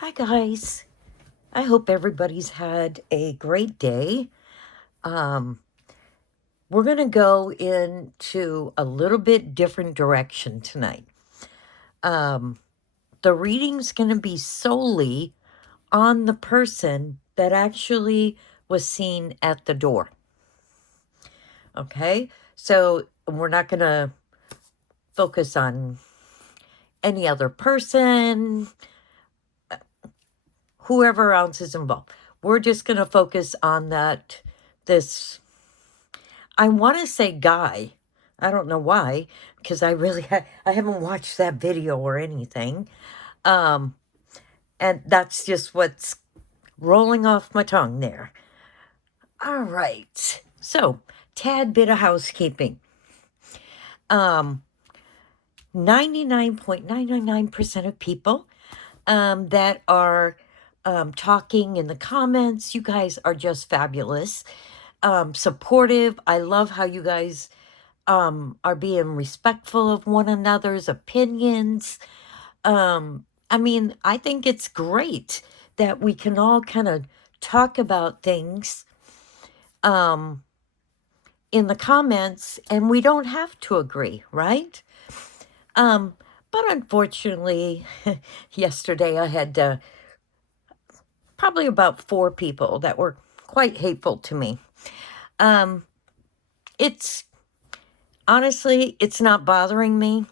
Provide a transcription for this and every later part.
Hi, guys. I hope everybody's had a great day. Um, we're going to go into a little bit different direction tonight. Um, the reading's going to be solely on the person that actually was seen at the door. Okay? So we're not going to focus on any other person, whoever else is involved. We're just going to focus on this. I want to say guy. I don't know why, because I haven't watched that video or anything. Um, and that's just what's rolling off my tongue there. All right. So, tad bit of housekeeping. 99.999% of people that are talking in the comments, you guys are just fabulous. Supportive. I love how you guys are being respectful of one another's opinions. I mean, I think it's great that we can all kind of talk about things um, in the comments and we don't have to agree, right? But unfortunately, yesterday I had probably about 4 people that were quite hateful to me. It's honestly, it's not bothering me.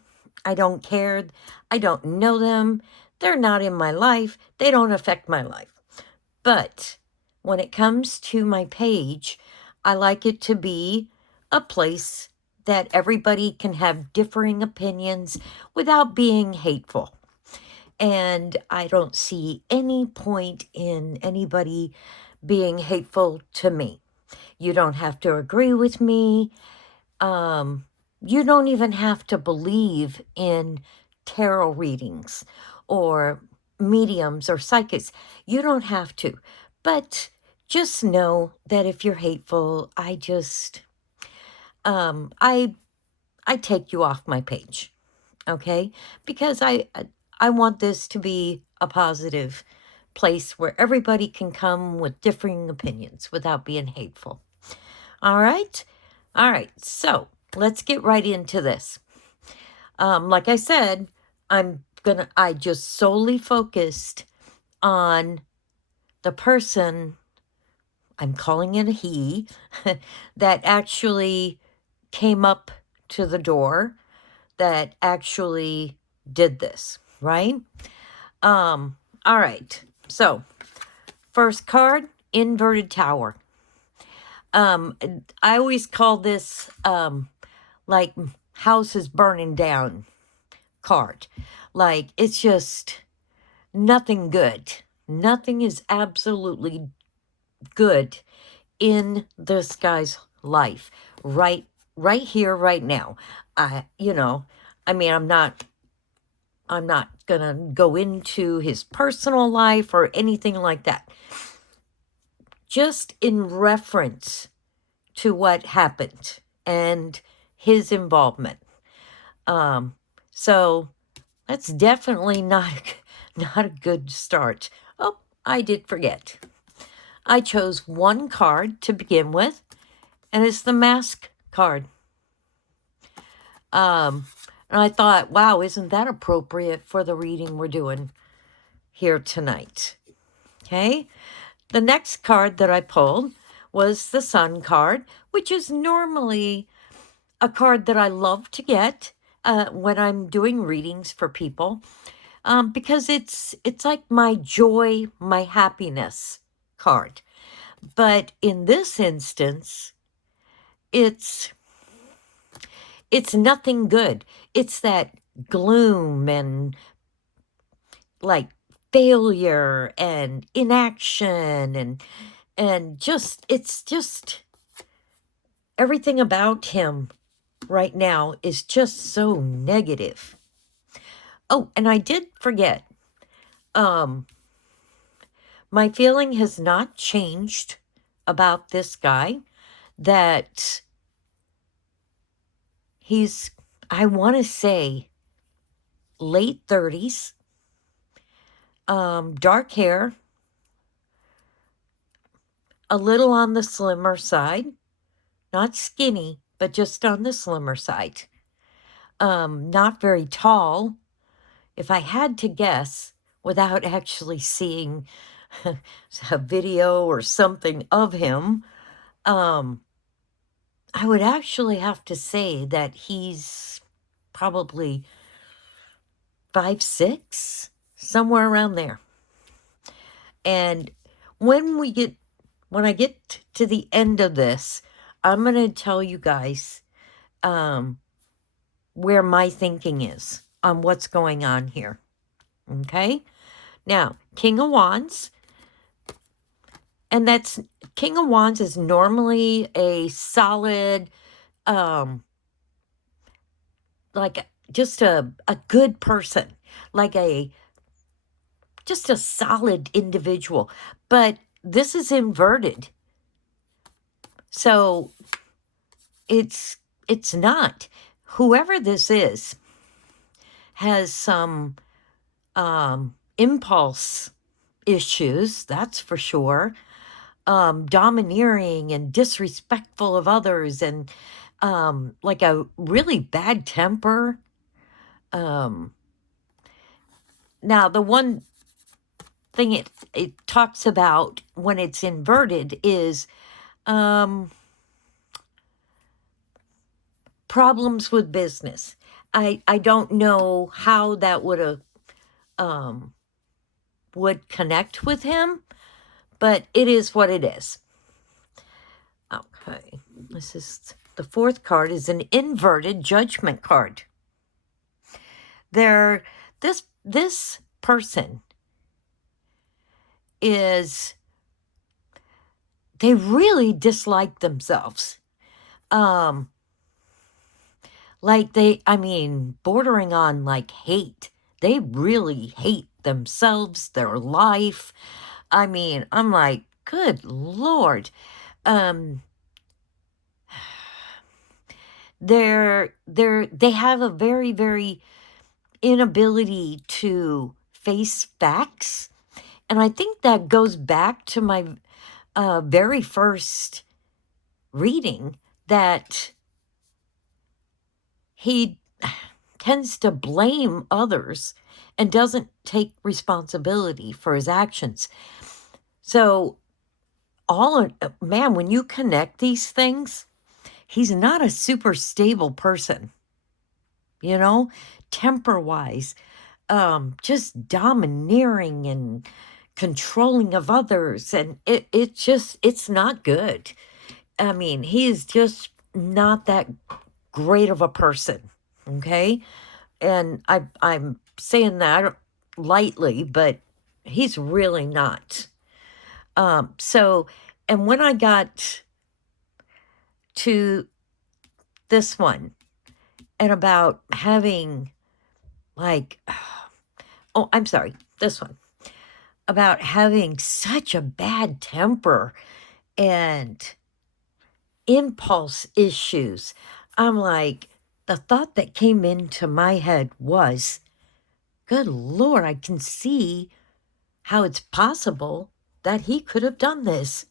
I don't care. I don't know them. They're not in my life. They don't affect my life. But when it comes to my page, I like it to be a place that everybody can have differing opinions without being hateful. And I don't see any point in anybody being hateful to me. You don't have to agree with me. You don't even have to believe in tarot readings or mediums or psychics. You don't have to. But just know that if you're hateful, I take you off my page. Okay? Because I want this to be a positive place where everybody can come with differing opinions without being hateful. All right? All right. So, let's get right into this. Like I said, I just solely focused on the person, I'm calling it a he, that actually came up to the door, that actually did this, right? All right. So, first card, inverted tower. I always call this, like houses burning down card. Like, it's just nothing good. Nothing is absolutely good in this guy's life. Right here, right now. I mean, I'm not gonna go into his personal life or anything like that. Just in reference to what happened and his involvement. So that's definitely not a good start. Oh, I did forget. I chose one card to begin with, and it's the Mask card. And I thought, wow, isn't that appropriate for the reading we're doing here tonight? Okay. The next card that I pulled was the Sun card, which is normally a card that I love to get when I'm doing readings for people, because it's like my joy, my happiness card. But in this instance, it's nothing good. It's that gloom and like failure and inaction and just it's just everything about him right now is just so negative. Oh, and I did forget. Um my feeling has not changed about this guy, that he's, I want to say, late 30s. Dark hair, a little on the slimmer side, not skinny, but just on the slimmer side. Not very tall. If I had to guess, without actually seeing a video or something of him, I would actually have to say that he's probably 5'6", somewhere around there. And when I get to the end of this, I'm going to tell you guys where my thinking is on what's going on here. Okay? Now, King of Wands, and that's King of Wands is normally a solid, like just a good person, like just a solid individual. But this is inverted. So it's not. Whoever this is has some impulse issues, that's for sure. Domineering and disrespectful of others, and like a really bad temper. Now, the one thing it talks about when it's inverted is problems with business. I don't know how that would connect with him, but it is what it is. Okay, this is the fourth card is an inverted Judgment card. This person is, they really dislike themselves. Like bordering on like hate. They really hate themselves, their life. I'm like, good Lord. They have a very, very inability to face facts. And I think that goes back to my very first reading, that he tends to blame others and doesn't take responsibility for his actions. So, when you connect these things, he's not a super stable person, temper-wise, just domineering and controlling of others, and it's not good. He is just not that great of a person, okay? And I'm saying that lightly, but he's really not. And when I got to this one, and about having this one, about having such a bad temper and impulse issues, I'm like, the thought that came into my head was, good Lord, I can see how it's possible that he could have done this,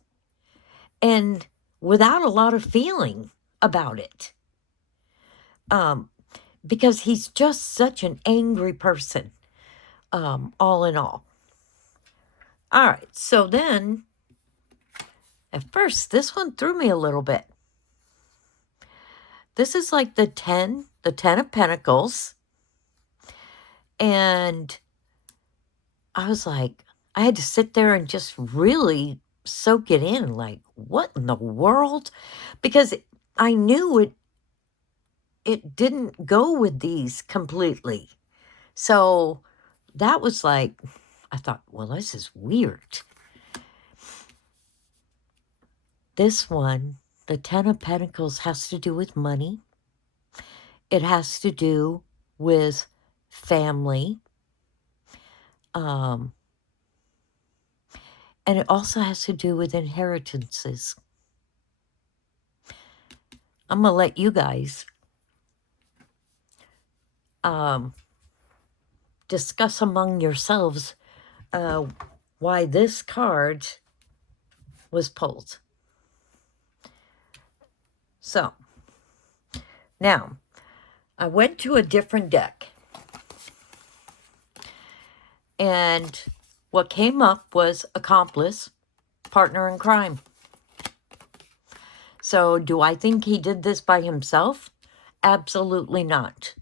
and without a lot of feeling about it. Because he's just such an angry person, all in all. All right, so then, at first, this one threw me a little bit. This is like the 10 of Pentacles. And I was like, I had to sit there and just really soak it in. Like, what in the world? Because I knew it didn't go with these completely. So that was like, I thought, well, this is weird. This one, the 10 of Pentacles, has to do with money. It has to do with family. And it also has to do with inheritances. I'm going to let you guys discuss among yourselves why this card was pulled. So, now, I went to a different deck. And what came up was accomplice, partner in crime. So, do I think he did this by himself? Absolutely not.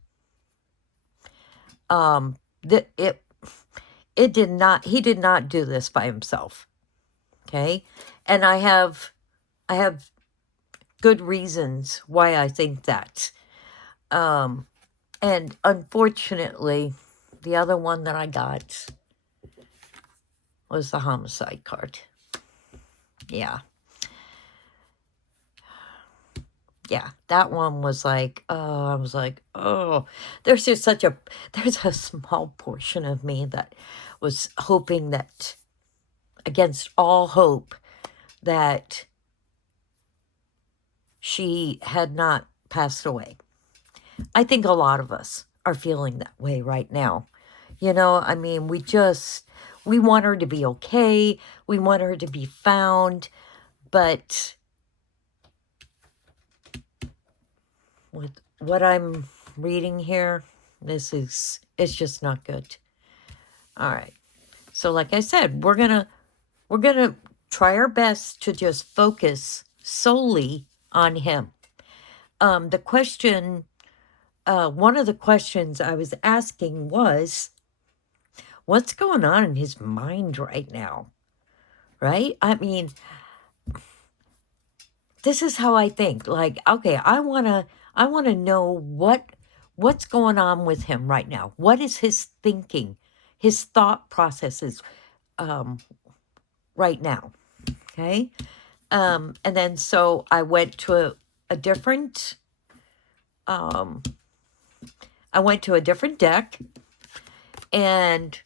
It did not. He did not do this by himself. Okay, and I have good reasons why I think that. And unfortunately, the other one that I got was the homicide card. Yeah. Yeah, that one was like, I was like, oh, there's a small portion of me that was hoping that, against all hope, that she had not passed away. I think a lot of us are feeling that way right now. You know, I mean, we want her to be okay. We want her to be found, but with what I'm reading here, it's just not good. All right. So like I said, we're going to try our best to just focus solely on him. The question, one of the questions I was asking was, what's going on in his mind right now? Right? I mean, this is how I think. Like, okay, I want to know what's going on with him right now. What is his thinking, his thought processes right now? Okay? And then so I went to a different deck, and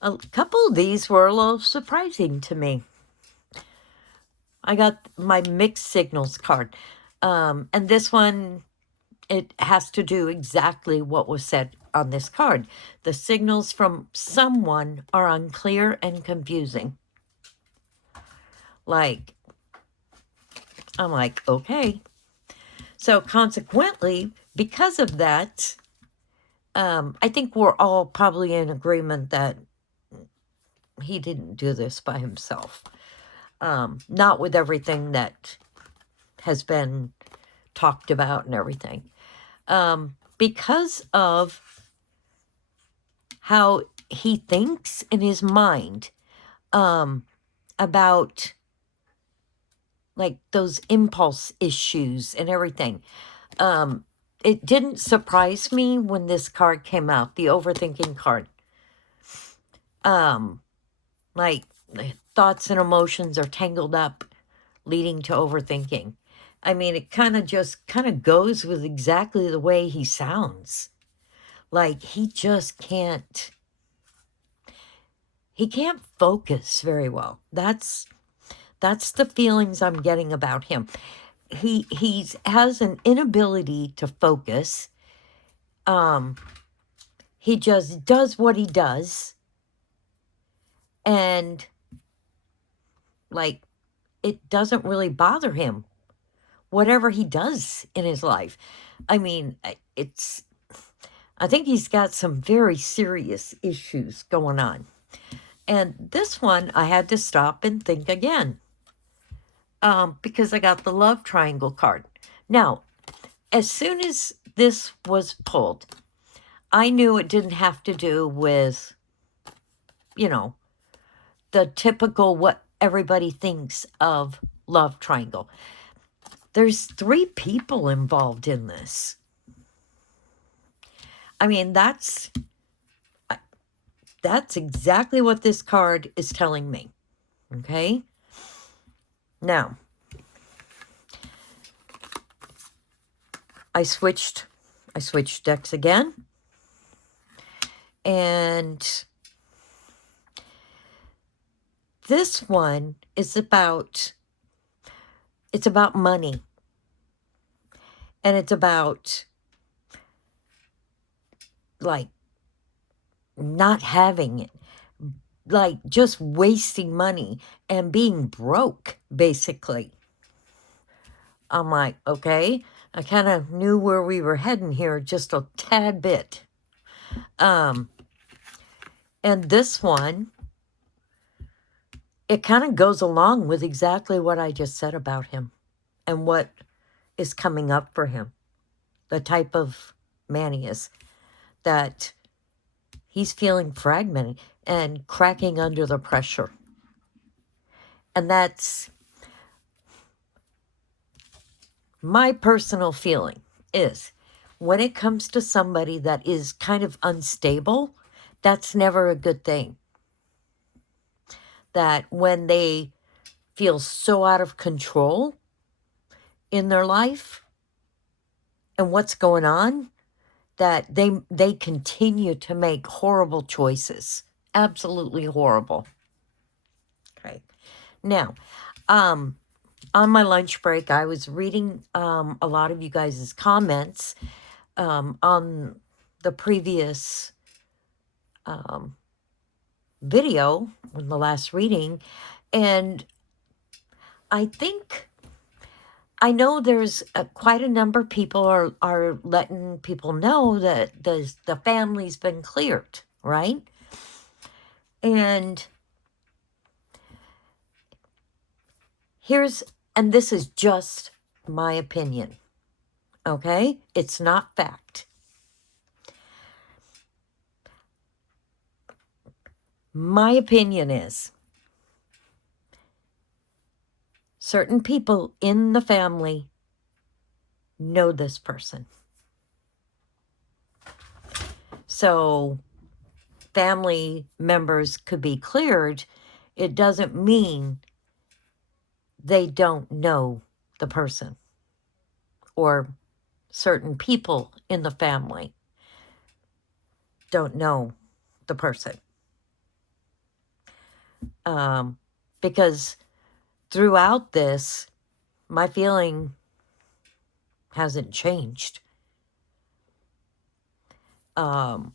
a couple of these were a little surprising to me. I got my mixed signals card. And this one, it has to do exactly what was said on this card. The signals from someone are unclear and confusing. Like, I'm like, okay. So consequently, because of that, I think we're all probably in agreement that he didn't do this by himself. Not with everything that has been talked about and everything. Because of how he thinks in his mind about like those impulse issues and everything. It didn't surprise me when this card came out, the overthinking card. Like thoughts and emotions are tangled up, leading to overthinking. I mean, it kind of goes with exactly the way he sounds. Like he just can't focus very well. That's the feelings I'm getting about him. He has an inability to focus. He just does what he does, and like it doesn't really bother him whatever he does in his life. I mean, I think he's got some very serious issues going on. And this one I had to stop and think again. Because I got the love triangle card. Now, as soon as this was pulled, I knew it didn't have to do with, the typical what everybody thinks of love triangle. There's 3 people involved in this. I mean, that's exactly what this card is telling me. Okay? Now, I switched decks again. And this one is about money. And it's about like not having it, like just wasting money and being broke, basically. I'm like, okay, I kind of knew where we were heading here just a tad bit. And this one, it kind of goes along with exactly what I just said about him and what is coming up for him. The type of man he is, that he's feeling fragmented and cracking under the pressure. And that's my personal feeling, is when it comes to somebody that is kind of unstable, that's never a good thing. That when they feel so out of control in their life and what's going on, that they continue to make horrible choices. Absolutely horrible. Okay. Now, on my lunch break, I was reading a lot of you guys' comments on the previous video, in the last reading, and I know there's quite a number of people are letting people know that the family's been cleared, right? And this is just my opinion, okay? It's not fact. My opinion is certain people in the family know this person. So family members could be cleared. It doesn't mean they don't know the person, or certain people in the family don't know the person. Because throughout this, my feeling hasn't changed. The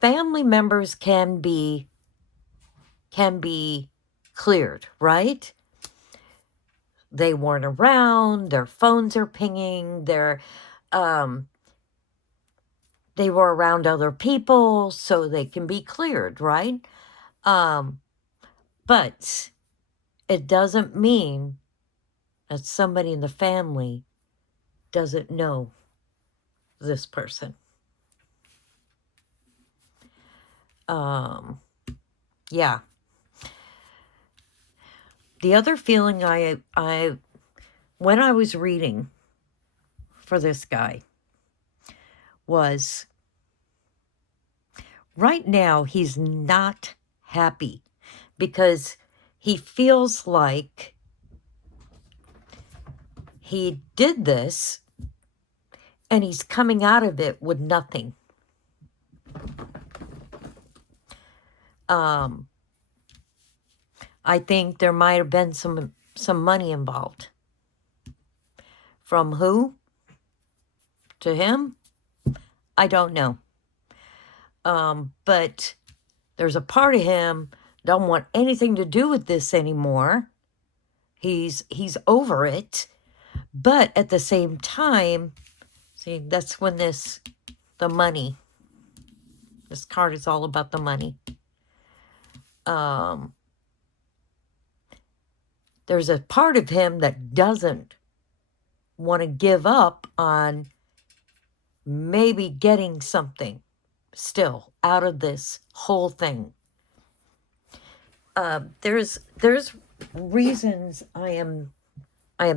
family members can be cleared, right? They weren't around, their phones are pinging, they were around other people, so they can be cleared, right? But it doesn't mean that somebody in the family doesn't know this person. Yeah. The other feeling I when I was reading for this guy was, right now he's not happy because he feels like he did this and he's coming out of it with nothing. I think there might have been some money involved. From who? To him? I don't know. But there's a part of him don't want anything to do with this anymore. He's over it. But at the same time, see, that's when the money, this card is all about the money. There's a part of him that doesn't want to give up on maybe getting something still out of this whole thing. There's reasons I am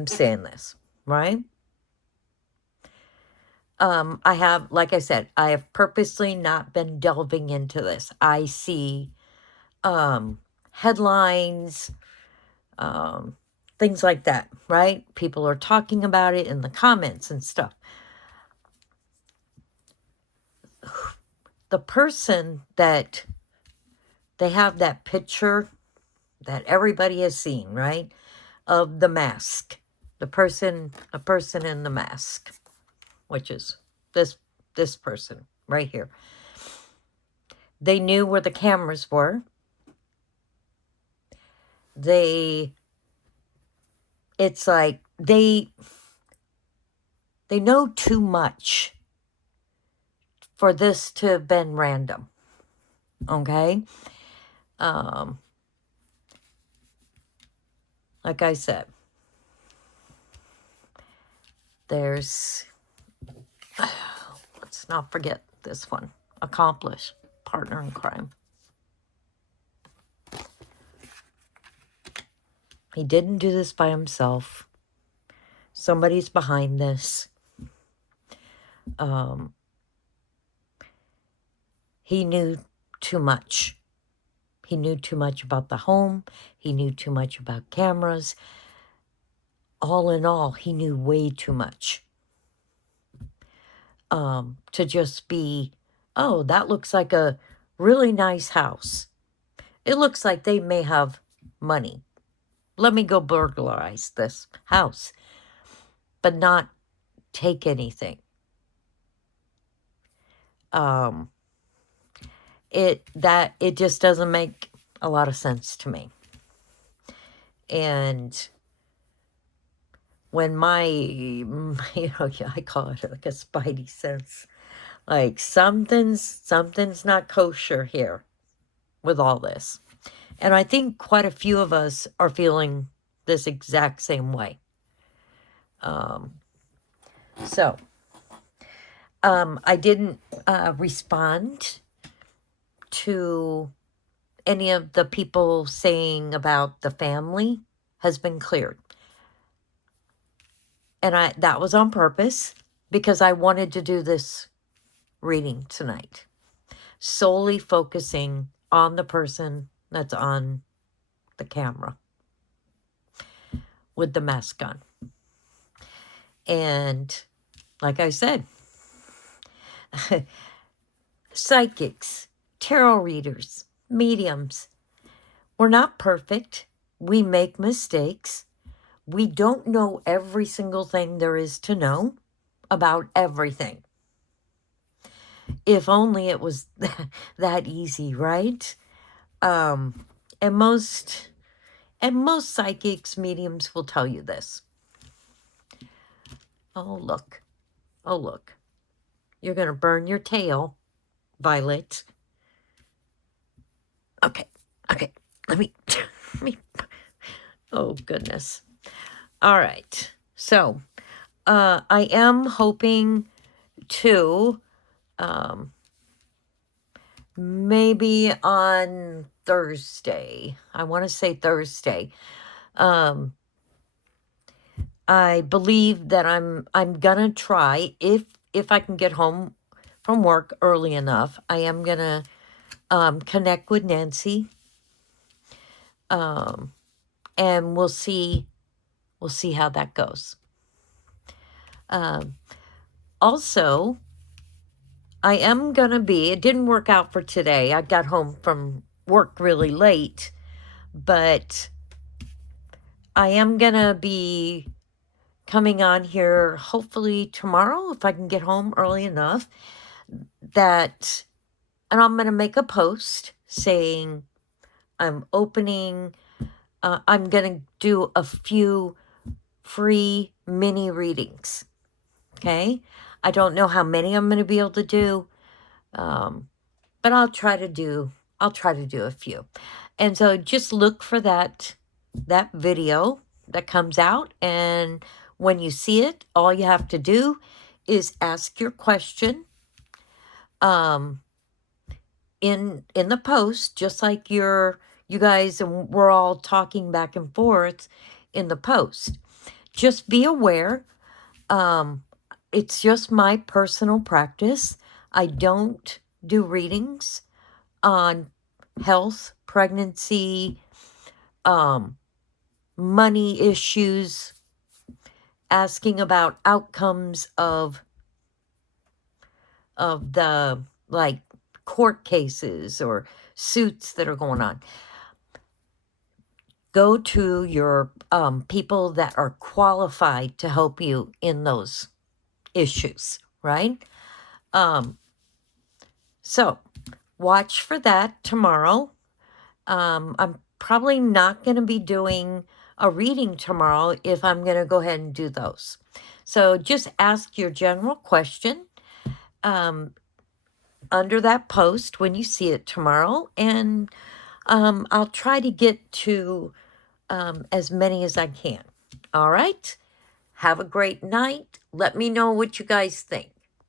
saying this, right? I have, like I said, I have purposely not been delving into this. I see headlines, things like that, right? People are talking about it in the comments and stuff. The person that they have that picture that everybody has seen, right? Of the mask. A person in the mask, which is this person right here. They knew where the cameras were. It's like they know too much for this to have been random. Okay? Like I said, there's, let's not forget this one. Accomplice, partner in crime. He didn't do this by himself. Somebody's behind this. He knew too much. He knew too much about the home. He knew too much about cameras. All in all, he knew way too much. To just be, oh, that looks like a really nice house. It looks like they may have money. Let me go burglarize this house, but not take anything. It just doesn't make a lot of sense to me. And when my I call it like a spidey sense, like something's not kosher here with all this. And I think quite a few of us are feeling this exact same way. I didn't respond to any of the people saying about the family has been cleared. And that was on purpose because I wanted to do this reading tonight, solely focusing on the person that's on the camera with the mask on. And like I said, psychics, tarot readers, mediums, we're not perfect. We make mistakes. We don't know every single thing there is to know about everything. If only it was that easy, right? And most psychics, mediums will tell you this. Oh, look. You're going to burn your tail, Violet. Okay. Let me, oh, goodness. All right. So, I am hoping to, maybe on Thursday. I want to say Thursday. I believe that I'm gonna try, if I can get home from work early enough, I am gonna connect with Nancy. And we'll see how that goes. Also, I am gonna be, it didn't work out for today. I got home from work really late, but I am gonna be coming on here hopefully tomorrow if I can get home early enough, and I'm going to make a post saying I'm opening, I'm going to do a few free mini readings. Okay? I don't know how many I'm going to be able to do, but I'll try to do a few. And so just look for that video that comes out, and when you see it, all you have to do is ask your question in the post, just like you guys, and we're all talking back and forth in the post. Just be aware, it's just my personal practice. I don't do readings on health, pregnancy, money issues, asking about outcomes of the, like, court cases or suits that are going on. Go to your people that are qualified to help you in those issues, right? So watch for that tomorrow. I'm probably not going to be doing a reading tomorrow if I'm going to go ahead and do those. So just ask your general question under that post when you see it tomorrow, and I'll try to get to as many as I can. All right? Have a great night. Let me know what you guys think.